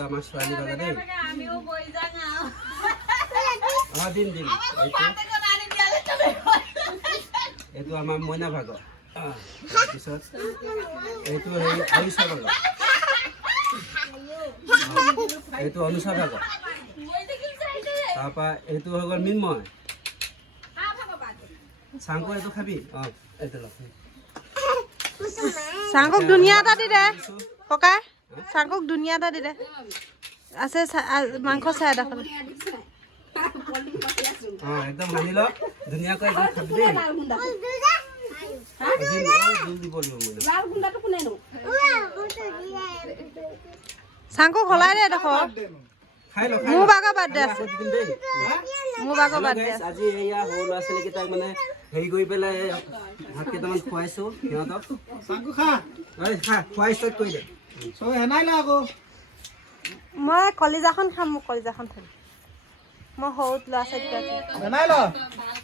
আমাৰ ছোৱালী বাবা দেই দিন দিন এইটো আমাৰ মইনা ভাগৰ তাৰপিছত এইটো হেৰি আয়ুষা ভাগৰ এইটো অনুষা ভাগৰ তাৰপৰা এইটো হৈ গ'ল মিন্ময় চাংকু এইটো খাবি এইটো লগ চাংকুক ধুনীয়া এটা দি দে ককা চাংকুক ধুনীয়া এটা দি দে আছে মাংস চাই দেখোন একদম মানি ল ধুনীয়াকৈ একদম খাবি দেই চাংকুক হলাই দে দেখো খাই ল মোৰ ভাগৰ বাৰ্থডে আছে মোৰ ভাগৰ বাৰ্থডে আছে আজি এয়া সৰু ল'ৰা ছোৱালীকেইটাক মানে হেৰি কৰি পেলাই ভাত কেইটামান খুৱাইছোঁ সিহঁতক খুৱাই ষ্টাৰ্ট কৰি দে মই কলিজাখন খাম মোক কলিজাখন খাম মই সৰুত ল'ৰা ছোৱালী